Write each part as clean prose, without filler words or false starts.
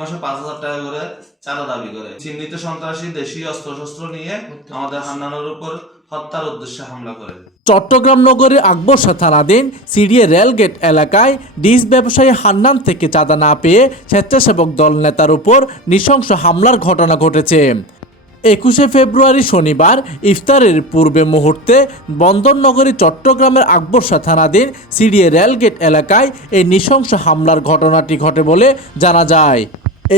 মাসে 5,000 টাকা করে চাঁদা দাবি করে চিহ্নিত সন্ত্রাসী দেশীয় অস্ত্রশস্ত্র নিয়ে আমাদের হান্নানের উপর হত্যার উদ্দেশ্যে হামলা করে। চট্টগ্রাম নগরীর আকবরশাহ থানাধীন সিডিএ রেলগেট এলাকায় ডিস ব্যবসায়ী হান্নান থেকে চাঁদা না পেয়ে স্বেচ্ছাসেবক দল নেতার উপর নৃশংস হামলার ঘটনা ঘটেছে। 21 ফেব্রুয়ারি শনিবার ইফতারের পূর্বে মুহূর্তে বন্দরনগরী চট্টগ্রামের আকবরশাহ থানাধীন সিডিএ রেলগেট এলাকায় এই নৃশংস হামলার ঘটনাটি ঘটে বলে জানা যায়।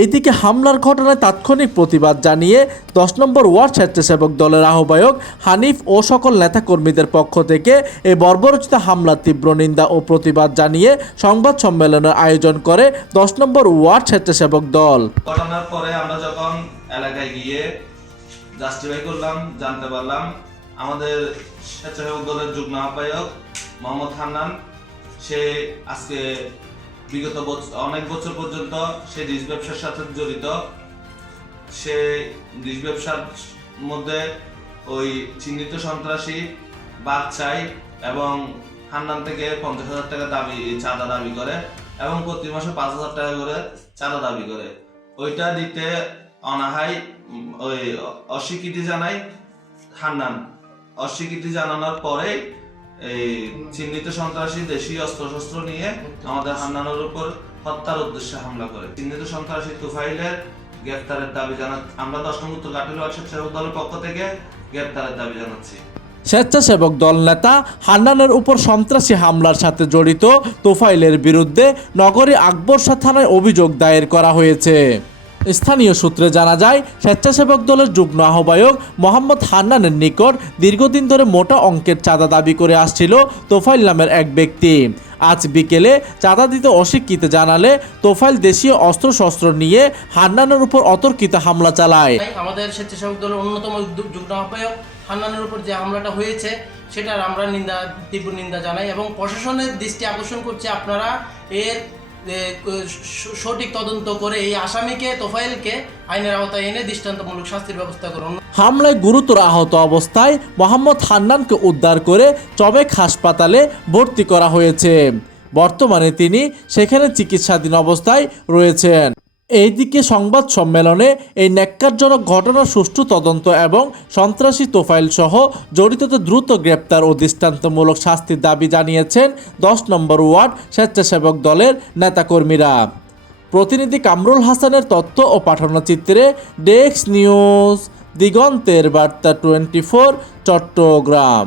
এইদিকে হামলার ঘটনায় তাৎক্ষণিক প্রতিবাদ জানিয়ে 10 নম্বর ওয়ার্ড স্বেচ্ছাসেবক দলের আহ্বায়ক হানিফ ও সকল নেতাকর্মীদের পক্ষ থেকে এই বর্বরোচিত হামলার তীব্র নিন্দা ও প্রতিবাদ জানিয়ে সংবাদ সম্মেলনের আয়োজন করে 10 নম্বর ওয়ার্ড স্বেচ্ছাসেবক দল। ঘটনার পরে আমরা যখন এলাকায় গিয়ে জাস্টিফাই করলাম, জানতে পারলাম আমাদের স্বেচ্ছাসেবক দলের যুগ্ম আহ্বায়ক মোহাম্মদ হান্নান সে আজকে বিগত অনেক বছর পর্যন্ত সে ডিস ব্যবসার সাথে জড়িত। সে ডিস ব্যবসার মধ্যে ওই চিহ্নিত সন্ত্রাসী বাদশাই এবং হান্নান থেকে 50,000 টাকা চাঁদা দাবি করে এবং প্রতি মাসে 5,000 টাকা করে চাঁদা দাবি করে। ওইটা দিতে অনাহাই ওই অস্বীকৃতি জানায় হান্নান। অস্বীকৃতি জানানোর পরে এই চিহ্নিত সন্ত্রাসী দেশীয় অস্ত্রশস্ত্র নিয়ে আমাদের হান্নানের উপর হত্যার উদ্দেশ্যে হামলা করে। চিহ্নিত সন্ত্রাসী তুফাইলের গ্রেফতারের দাবি আমরা 10 নং উত্তর গাটুল ওয়ার্ড স্বেচ্ছাসেবক দলের পক্ষ থেকে গ্রেফতারের দাবি জানাচ্ছি। স্বেচ্ছাসেবক দল নেতা হান্নানের উপর সন্ত্রাসী হামলার সাথে জড়িত তোফাইলের বিরুদ্ধে নগরী আকবরশাহ থানায় অভিযোগ দায়ের করা হয়েছে। স্থানীয় সূত্রে জানা যায়, স্বেচ্ছাসেবক দলের যুগ্ম আহ্বায়ক মোহাম্মদ হান্নানের নিকট দীর্ঘদিন ধরে মোটা অঙ্কের চাঁদা দাবি করে আসছিল তোফাইল নামের এক ব্যক্তি। আজ বিকেলে চাঁদা দিতে অস্বীকৃতি জানালে তোফাইল দেশীয় অস্ত্রশস্ত্র নিয়ে হান্নানের উপর অতর্কিত হামলা চালায়। আমাদের স্বেচ্ছাসেবক দলের অন্যতম যুগ্ম আহ্বায়ক হান্নানের উপর যে হামলাটা হয়েছে সেটার আমরা তীব্র নিন্দা জানাই এবং প্রশাসনের দৃষ্টি আকর্ষণ করছে আপনারা এর সঠিক তদন্ত করে এই আসামিকে তোফাইলকে আইনের আওতায় এনে দৃষ্টান্তমূলক শাস্তির ব্যবস্থা করুন। হামলায় গুরুতর আহত অবস্থায় মোহাম্মদ হান্নানকে উদ্ধার করে চবেক হাসপাতালে ভর্তি করা হয়েছে। বর্তমানে তিনি সেখানে চিকিৎসাধীন অবস্থায় রয়েছেন। এইদিকে সংবাদ সম্মেলনে এই ন্যাক্কারজনক ঘটনার সুষ্ঠু তদন্ত এবং সন্ত্রাসী তোফাইল সহ জড়িতদের দ্রুত গ্রেপ্তার ও দৃষ্টান্তমূলক শাস্তির দাবি জানিয়েছেন 10 নম্বর ওয়ার্ড স্বেচ্ছাসেবক দলের নেতাকর্মীরা। প্রতিনিধি কামরুল হাসানের তথ্য ও পাঠানো চিত্রে ডেস্ক নিউজ, দিগন্তের বার্তা 24 চট্টগ্রাম।